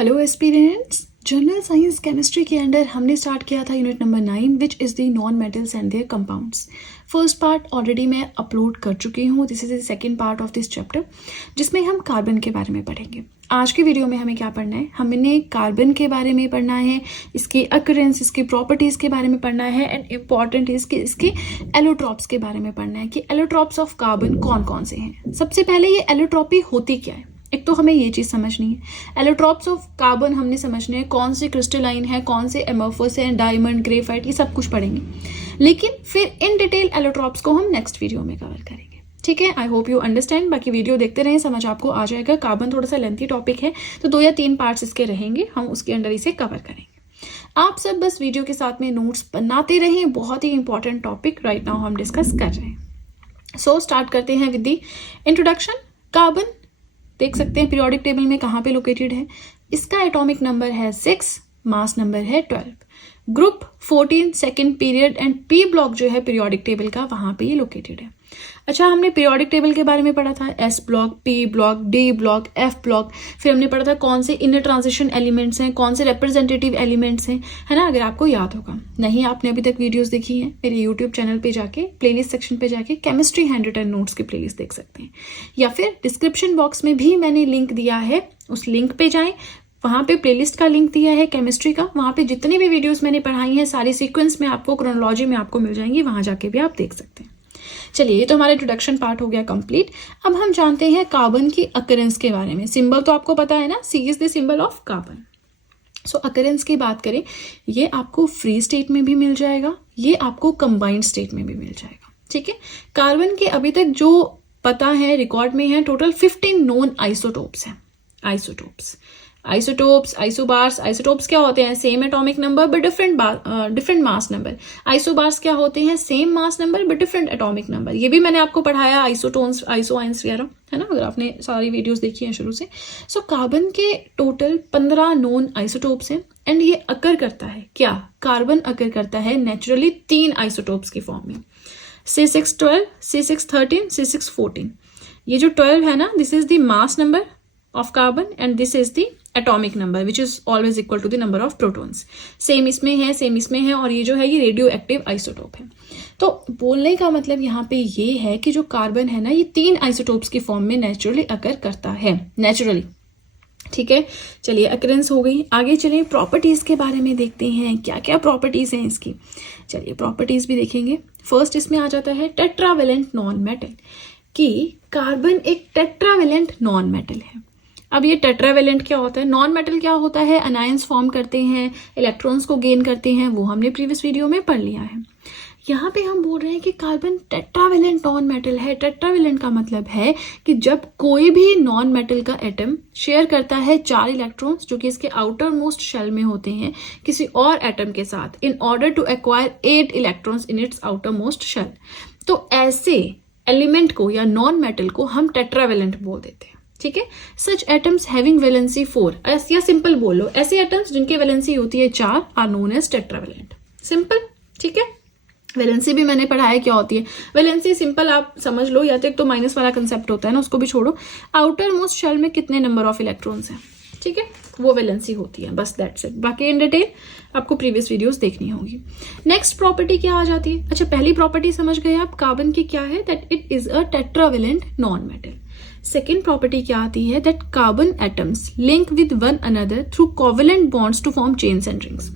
Hello aspirants, general science chemistry के under हमने start किया था unit number 9 which is the non metals and there compounds. First part already मैं upload कर चुकी हूँ। This is the second part of this chapter जिसमें हम कार्बन के बारे में पढ़ेंगे। आज की वीडियो में हमें क्या पढ़ना है? हमने कार्बन के बारे में पढ़ना है, इसकी अकरेंस, इसकी प्रॉपर्टीज़ के बारे में पढ़ना है एंड इम्पॉर्टेंट इज कि इसके एलोट्रॉप्स के बारे में पढ़ना है कि एलोट्रॉप्स ऑफ कार्बन कौन कौन से हैं। सबसे पहले ये एलोट्रॉपी होती क्या है, एक तो हमें ये चीज़ समझनी है। एलोट्रॉप्स ऑफ कार्बन हमने समझने हैं, कौन से क्रिस्टलाइन है, कौन से एमोर्फस है, डायमंड, ग्रेफाइट, ये सब कुछ पढ़ेंगे। लेकिन फिर इन डिटेल एलोट्रॉप्स को हम नेक्स्ट वीडियो में कवर करेंगे। ठीक है, आई होप यू अंडरस्टैंड। बाकी वीडियो देखते रहें, समझ आपको आ जाएगा। कार्बन थोड़ा सा लेंथी टॉपिक है तो 2 या 3 पार्ट्स इसके रहेंगे, हम उसके अंडर इसे कवर करेंगे। आप सब बस वीडियो के साथ में नोट्स बनाते रहें, बहुत ही इंपॉर्टेंट टॉपिक राइट नाउ हम डिस्कस कर रहे हैं। सो स्टार्ट करते हैं विद द इंट्रोडक्शन। कार्बन देख सकते हैं पीरियोडिक टेबल में कहाँ पे लोकेटेड है। इसका एटॉमिक नंबर है 6, मास नंबर है 12, group 14, second period and P block जो है पीरियोडिक टेबल का वहाँ पे ये लोकेटेड है। अच्छा, हमने पीरियोडिक टेबल के बारे में पढ़ा था, S block, P block, D block, F block. फिर हमने पढ़ा था कौन से इनर ट्रांजिशन एलिमेंट्स हैं, कौन से रिप्रेजेंटेटिव एलिमेंट्स हैं, है ना, अगर आपको याद होगा। नहीं आपने अभी तक वीडियोस देखी हैं, मेरे यूट्यूब चैनल पे जाके प्लेलिस्ट सेक्शन पे जाके केमिस्ट्री हैंड रिटन नोट्स की प्लेलिस्ट देख सकते हैं, या फिर डिस्क्रिप्शन बॉक्स में भी मैंने लिंक दिया है, उस लिंक पे जाएं, वहाँ पे प्लेलिस्ट का लिंक दिया है केमिस्ट्री का। वहाँ पे जितनी भी वीडियोस मैंने पढ़ाई हैं सारी सीक्वेंस में आपको, क्रोनोलॉजी में आपको मिल जाएंगी, वहाँ जाके भी आप देख सकते हैं। चलिए, ये तो हमारा इंट्रोडक्शन पार्ट हो गया कंप्लीट। अब हम जानते हैं कार्बन की अकरेंस के बारे में। सिंबल तो आपको पता है ना, C is the symbol of carbon. So occurrence की बात करें, ये आपको फ्री स्टेट में भी मिल जाएगा, ये आपको कंबाइंड स्टेट में भी मिल जाएगा। ठीक है, कार्बन के अभी तक जो पता है रिकॉर्ड में है टोटल 15 नोन आइसोटोप्स हैं। Isotopes, isobars. आइसोटोप्स क्या होते हैं? Same atomic number but different mass number. Isobars क्या होते हैं? Same mass number but different atomic number. ये भी मैंने आपको पढ़ाया, आइसोटोन्स, आइसोआइंस वगैरह, है ना, अगर आपने सारी वीडियोस देखी हैं शुरू से। सो कार्बन के टोटल 15 नोन आइसोटोप्स हैं एंड ये अकर करता है क्या? कार्बन अकर करता है नेचुरली 3 आइसोटोप्स की फॉर्म में, C612, C613, C614। ये जो 12 है ना, this is the mass number of carbon and this is the atomic number which is always equal to the number of protons. Same इसमें है, और ये जो है ये रेडियो एक्टिव आइसोटोप है। तो बोलने का मतलब यहाँ पे ये है कि जो कार्बन है ना, ये 3 आइसोटोप्स की फॉर्म में नेचुरली अकर करता है, नेचुरली। ठीक है, चलिए अकरेंस हो गई। आगे चलिए प्रॉपर्टीज के बारे में देखते हैं, क्या क्या प्रॉपर्टीज हैं इसकी। चलिए प्रॉपर्टीज भी देखेंगे। फर्स्ट इसमें आ जाता है टेट्रावेलेंट नॉन मेटल, कि कार्बन एक टेट्रावेलेंट नॉन मेटल है। अब ये टेट्रावेलेंट क्या होता है? नॉन मेटल क्या होता है? अनायंस फॉर्म करते हैं, इलेक्ट्रॉन्स को गेन करते हैं, वो हमने प्रीवियस वीडियो में पढ़ लिया है। यहाँ पे हम बोल रहे हैं कि कार्बन टेट्रावेलेंट नॉन मेटल है। टेट्रावेलेंट का मतलब है कि जब कोई भी नॉन मेटल का एटम शेयर करता है 4 इलेक्ट्रॉन्स जो कि इसके आउटर मोस्ट शेल में होते हैं किसी और एटम के साथ, in order to acquire 8 electrons in its outermost shell, तो ऐसे एलिमेंट को या नॉन मेटल को हम टेट्रावेलेंट बोल देते हैं। ठीक है, सच एटम्स हैविंग वैलेंसी 4, या सिंपल बोलो, ऐसे एटम्स जिनकी वैलेंसी होती है 4 are known as tetravalent. Simple, ठीक है। वैलेंसी भी मैंने पढ़ाया क्या होती है। वैलेंसी सिंपल आप समझ लो, या तो एक तो माइनस वाला कंसेप्ट होता है ना, उसको भी छोड़ो, आउटर मोस्ट शेल में कितने नंबर ऑफ इलेक्ट्रॉन्स हैं, ठीक है, वो वैलेंसी होती है, बस दैट्स इट। बाकी इन डिटेल आपको प्रीवियस वीडियोस देखनी होगी। नेक्स्ट प्रॉपर्टी क्या आ जाती है? अच्छा, पहली प्रॉपर्टी समझ गए आप कार्बन की क्या है, that it is a tetravalent non metal. Second property क्या आती है, that carbon atoms link with one another through covalent bonds to form chains and rings.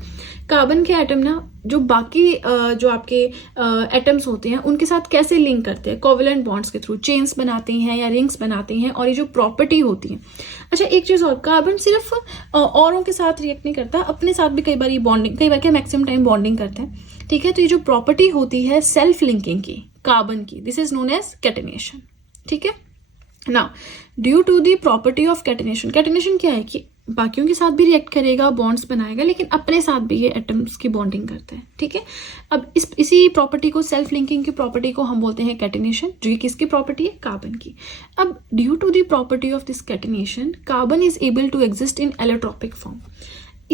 Carbon के एटम ना जो बाकी जो आपके एटम्स होते हैं उनके साथ कैसे लिंक करते हैं? कोवेलेंट बॉन्ड्स के थ्रू चेन्स बनाते हैं या रिंग्स बनाते हैं, और ये जो प्रॉपर्टी होती है। अच्छा, एक चीज और, कार्बन सिर्फ औरों के साथ रिएक्ट नहीं करता, अपने साथ भी कई बार ये बॉन्डिंग, कई बार क्या मैक्सिमम टाइम बॉन्डिंग करते हैं। ठीक है, तो ये जो प्रॉपर्टी होती है सेल्फ लिंकिंग की कार्बन की, this is known as catenation. ठीक है, now due to the property of catenation, catenation क्या है कि बाकियों के साथ भी रिएक्ट करेगा, बॉन्ड्स बनाएगा, लेकिन अपने साथ भी ये एटम्स की बॉन्डिंग करता है। ठीक है, अब इसी प्रॉपर्टी को, सेल्फ लिंकिंग की प्रॉपर्टी को हम बोलते हैं कैटेनेशन, जो कि किसकी प्रॉपर्टी है? कार्बन की। अब due to the property of this catenation, carbon is able to exist in allotropic form.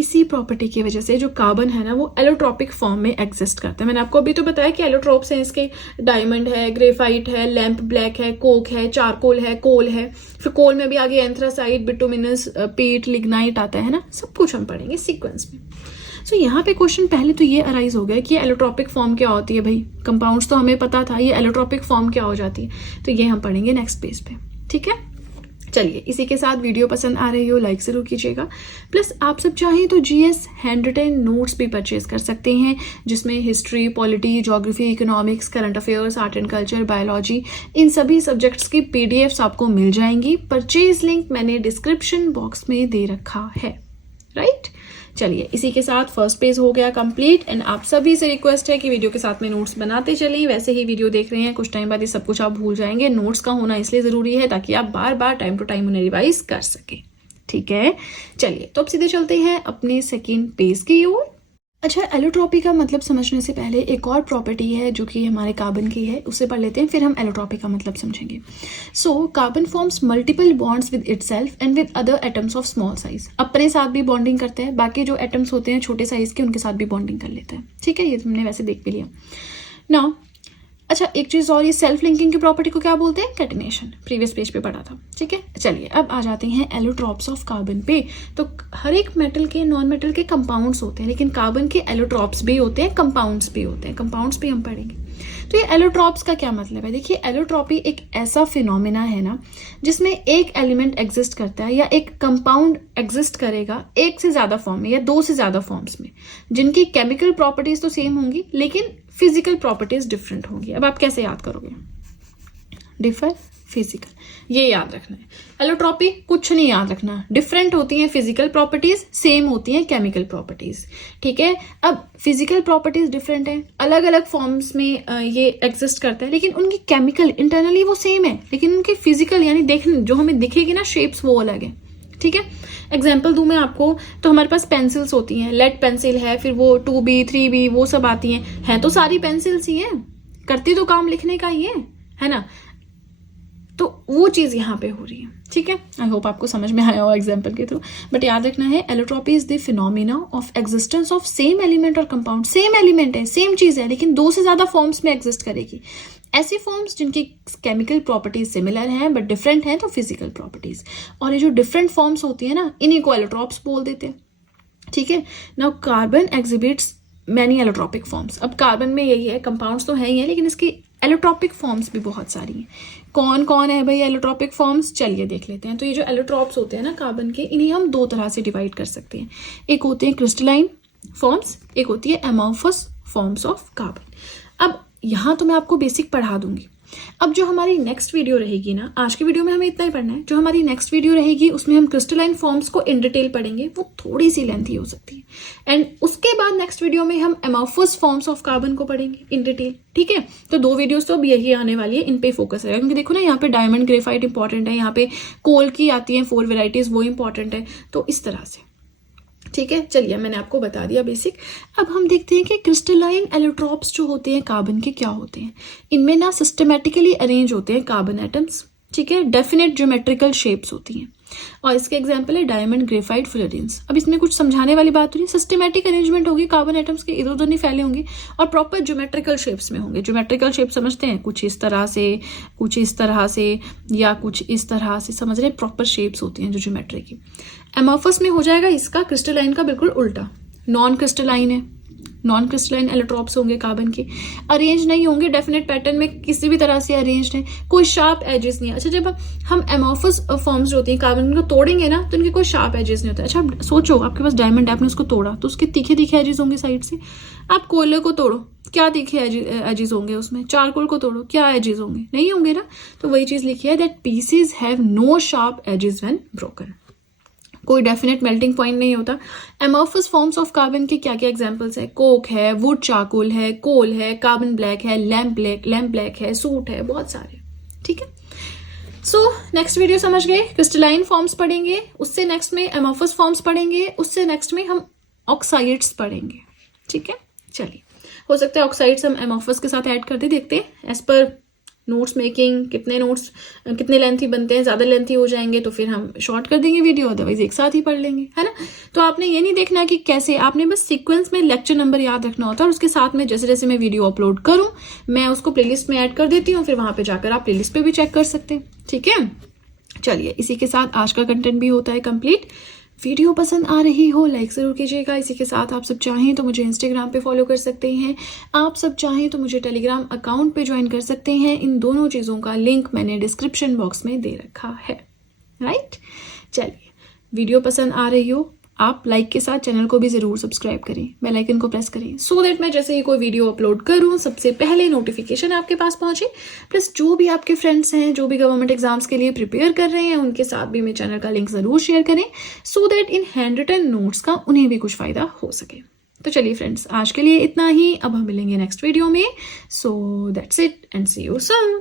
इसी प्रॉपर्टी की वजह से जो कार्बन है ना वो एलोट्रॉपिक फॉर्म में एग्जिस्ट करता है। मैंने आपको अभी तो बताया कि एलोट्रॉप्स हैं इसके, डायमंड है, ग्रेफाइट है, लैंप ब्लैक है, कोक है, चारकोल है, कोल है, फिर कोल में भी आगे एंथ्रासाइट, बिटुमिनस, पीट, लिग्नाइट आता है ना, सब कुछ हम पढ़ेंगे सीक्वेंस में। सो यहाँ पे क्वेश्चन पहले तो ये अराइज हो गया कि एलोट्रॉपिक फॉर्म क्या होती है। भाई कंपाउंड्स तो हमें पता था, ये एलोट्रॉपिक फॉर्म क्या हो जाती है, तो ये हम पढ़ेंगे नेक्स्ट पेज पे। ठीक है, चलिए इसी के साथ वीडियो पसंद आ रही हो लाइक जरूर कीजिएगा। प्लस आप सब चाहें तो जीएस हैंड रिटन नोट्स भी परचेज कर सकते हैं, जिसमें history, polity, geography, economics, current affairs, art and culture, biology, इन सभी सब्जेक्ट्स की पीडीएफ्स आपको मिल जाएंगी। परचेज लिंक मैंने डिस्क्रिप्शन बॉक्स में दे रखा है, राइट। चलिए इसी के साथ फर्स्ट पेज हो गया कंप्लीट। एंड आप सभी से रिक्वेस्ट है कि वीडियो के साथ में नोट्स बनाते चलें। वैसे ही वीडियो देख रहे हैं, कुछ टाइम बाद ये सब कुछ आप भूल जाएंगे। नोट्स का होना इसलिए जरूरी है ताकि आप बार बार टाइम टू टाइम उन्हें रिवाइज कर सके। ठीक है, चलिए तो अब सीधे चलते हैं अपने सेकेंड पेज की ओर। अच्छा, एलोट्रॉपी का मतलब समझने से पहले एक और प्रॉपर्टी है जो कि हमारे कार्बन की है, उससे पढ़ लेते हैं, फिर हम एलोट्रॉपी का मतलब समझेंगे। So carbon forms multiple bonds with itself and with other atoms of small size. अपने साथ भी बॉन्डिंग करते हैं, बाकी जो एटम्स होते हैं छोटे साइज के उनके साथ भी बॉन्डिंग कर लेते हैं। ठीक है, ये तुमने वैसे देख भी लिया ना। अच्छा, एक चीज और, ये सेल्फ लिंकिंग की प्रॉपर्टी को क्या बोलते हैं? कैटिनेशन। प्रीवियस पेज पे पढ़ा था। ठीक है, चलिए अब आ जाते हैं एलोट्रॉप्स ऑफ कार्बन पे। तो हर एक मेटल के, नॉन मेटल के कंपाउंड्स होते हैं, लेकिन कार्बन के एलोट्रॉप्स भी होते हैं, कंपाउंड्स भी होते हैं। कंपाउंड्स भी हम पढ़ेंगे। तो ये एलोट्रॉप्स का क्या मतलब है? देखिए, एलोट्रॉपी एक ऐसा फिनोमिना है ना जिसमें एक एलिमेंट एग्जिस्ट करता है या एक कंपाउंड एग्जिस्ट करेगा एक से ज्यादा फॉर्म में या दो से ज्यादा फॉर्म्स में, जिनकी केमिकल प्रॉपर्टीज तो सेम होंगी लेकिन फिजिकल प्रॉपर्टीज डिफरेंट होंगी। अब आप कैसे याद करोगे? डिफर, फिजिकल, ये याद रखना है। एलोट्रॉपी कुछ नहीं याद रखना, डिफरेंट होती हैं फिजिकल प्रॉपर्टीज, सेम होती हैं केमिकल प्रॉपर्टीज। ठीक है, अब फिजिकल प्रॉपर्टीज डिफरेंट है, अलग अलग फॉर्म्स में ये एग्जिस्ट करते हैं, लेकिन उनकी केमिकल इंटरनली वो सेम है, लेकिन उनकी फिजिकल यानी देखने जो हमें दिखेगी ना शेप्स, वो अलग है। ठीक है, एग्जाम्पल दूं मैं आपको, तो हमारे पास पेंसिल्स होती हैं, लेड पेंसिल है, फिर वो 2B 3B वो सब आती हैं तो सारी पेंसिल्स ही हैं, करती तो काम लिखने का ही है ना। तो वो चीज यहाँ पे हो रही है। ठीक है, आई होप आपको समझ में आया हो एग्जाम्पल के थ्रू। बट याद रखना है, allotropy is the phenomena of existence of same element और कंपाउंड। सेम एलिमेंट है, सेम चीज है, लेकिन दो से ज्यादा फॉर्म्स में एग्जिस्ट करेगी। ऐसी फॉर्म्स जिनकी केमिकल प्रॉपर्टीज सिमिलर हैं बट डिफरेंट हैं तो फिजिकल प्रॉपर्टीज। और ये जो डिफरेंट फॉर्म्स होती है ना, इन्हीं को एलोट्रॉप्स बोल देते हैं। ठीक है, now carbon exhibits many allotropic forms. अब कार्बन में यही है, कंपाउंड्स तो है ही है, लेकिन इसकी एलोट्रॉपिक फॉर्म्स भी बहुत सारी हैं। कौन कौन है भाई एलोट्रॉपिक फॉर्म्स? चलिए देख लेते हैं। तो ये जो एलोट्रॉप्स होते हैं ना कार्बन के, इन्हें हम दो तरह से डिवाइड कर सकते हैं। एक होते हैं क्रिस्टलाइन फॉर्म्स, एक होती है एमॉर्फस फॉर्म्स ऑफ कार्बन। अब यहाँ तो मैं आपको बेसिक पढ़ा दूंगी। अब जो हमारी नेक्स्ट वीडियो रहेगी ना, आज की वीडियो में हमें इतना ही पढ़ना है, जो हमारी नेक्स्ट वीडियो रहेगी उसमें हम क्रिस्टलाइन फॉर्म्स को इन डिटेल पढ़ेंगे, वो थोड़ी सी लेंथी हो सकती है। एंड उसके बाद नेक्स्ट वीडियो में हम एमॉर्फस फॉर्म्स ऑफ कार्बन को पढ़ेंगे इन डिटेल। ठीक है, तो दो वीडियोस तो अब यही आने वाली है, इन पे फोकस रहेगा, क्योंकि देखो ना यहाँ पे डायमंड, ग्रेफाइट इंपॉर्टेंट है, यहाँ पे कोल की आती है 4 वेराइटीज, वो इंपॉर्टेंट है, तो इस तरह से। ठीक है, चलिए मैंने आपको बता दिया बेसिक। अब हम देखते हैं कि क्रिस्टलाइन एलोट्रॉप्स जो होते हैं कार्बन के क्या होते हैं। इनमें ना सिस्टमेटिकली अरेंज होते हैं कार्बन एटम्स। ठीक है, डेफिनेट ज्योमेट्रिकल शेप्स होती हैं, और इसके एग्जांपल है डायमंड, ग्रेफाइट, फुलरिन्स। अब इसमें कुछ समझाने वाली बात हो रही है, सिस्टमेटिक अरेंजमेंट होगी कार्बन एटम्स के, इधर उधर नहीं फैले होंगे, और प्रॉपर ज्योमेट्रिकल शेप्स में होंगे। ज्योमेट्रिकल शेप समझते हैं, कुछ इस तरह से, कुछ इस तरह से, या कुछ इस तरह से, समझ रहे हैं? प्रॉपर शेप्स होती हैं जो ज्योमेट्री की। एमॉर्फस में हो जाएगा इसका, क्रिस्टलाइन का बिल्कुल उल्टा, नॉन क्रिस्टलाइन है, नॉन क्रिस्टलाइन एलोट्रॉप्स होंगे कार्बन के, अरेंज नहीं होंगे डेफिनेट पैटर्न में, किसी भी तरह से अरेंज्ड है, कोई शार्प एजेस नहीं है। अच्छा, जब हम एमॉर्फस फॉर्म्स जो होती हैं कार्बन को तोड़ेंगे ना, तो इनके कोई शार्प एजेस नहीं होता है। अच्छा सोचो, आपके पास डायमंड है, आपने उसको तोड़ा तो उसके तीखे तीखे एजेस होंगे साइड से। आप कोयले को तोड़ो, क्या तीखे एजेस होंगे उसमें? चारकोल को तोड़ो, क्या एजेस होंगे? नहीं होंगे ना। तो वही चीज लिखी है, that pieces have no sharp edges when broken. कोई डेफिनेट मेल्टिंग पॉइंट नहीं होता। एमॉर्फस फॉर्म्स ऑफ कार्बन के क्या क्या एग्जांपल्स है? कोक है, वुड चारकोल है, कोल है, कार्बन ब्लैक है, लैम्प ब्लैक है, सूट है, बहुत सारे। ठीक है, सो नेक्स्ट वीडियो समझ गए, क्रिस्टलाइन फॉर्म्स पढ़ेंगे, उससे नेक्स्ट में एमॉर्फस फॉर्म्स पढ़ेंगे, उससे नेक्स्ट में हम ऑक्साइड्स पढ़ेंगे। ठीक है, चलिए, हो सकता है ऑक्साइड्स हम एमॉर्फस के साथ ऐड कर दे, देखते हैं एज पर नोट्स मेकिंग, कितने नोट्स कितने लेंथी बनते हैं, ज़्यादा लेंथी हो जाएंगे तो फिर हम शॉर्ट कर देंगे वीडियो, अदरवाइज एक साथ ही पढ़ लेंगे, है ना। तो आपने ये नहीं देखना कि कैसे, आपने बस सीक्वेंस में लेक्चर नंबर याद रखना होता है और उसके साथ में जैसे जैसे मैं वीडियो अपलोड करूँ मैं उसको प्लेलिस्ट में ऐड कर देती हूँ, फिर वहाँ पे जाकर आप प्लेलिस्ट पे भी चेक कर सकते हैं, ठीक है। चलिए, इसी के साथ आज का कंटेंट भी होता है कंप्लीट। वीडियो पसंद आ रही हो लाइक ज़रूर कीजिएगा। इसी के साथ आप सब चाहें तो मुझे इंस्टाग्राम पे फॉलो कर सकते हैं, आप सब चाहें तो मुझे टेलीग्राम अकाउंट पे ज्वाइन कर सकते हैं। इन दोनों चीज़ों का लिंक मैंने डिस्क्रिप्शन बॉक्स में दे रखा है, राइट। चलिए, वीडियो पसंद आ रही हो आप लाइक के साथ चैनल को भी ज़रूर सब्सक्राइब करें, बेल आइकन को प्रेस करें, सो दैट मैं जैसे ही कोई वीडियो अपलोड करूं सबसे पहले नोटिफिकेशन आपके पास पहुंचे। प्लस जो भी आपके फ्रेंड्स हैं जो भी गवर्नमेंट एग्जाम्स के लिए प्रिपेयर कर रहे हैं उनके साथ भी मेरे चैनल का लिंक ज़रूर शेयर करें, so that in hand written notes का उन्हें भी कुछ फ़ायदा हो सके। तो चलिए फ्रेंड्स, आज के लिए इतना ही। अब हम मिलेंगे नेक्स्ट वीडियो में। So that's it and see you soon.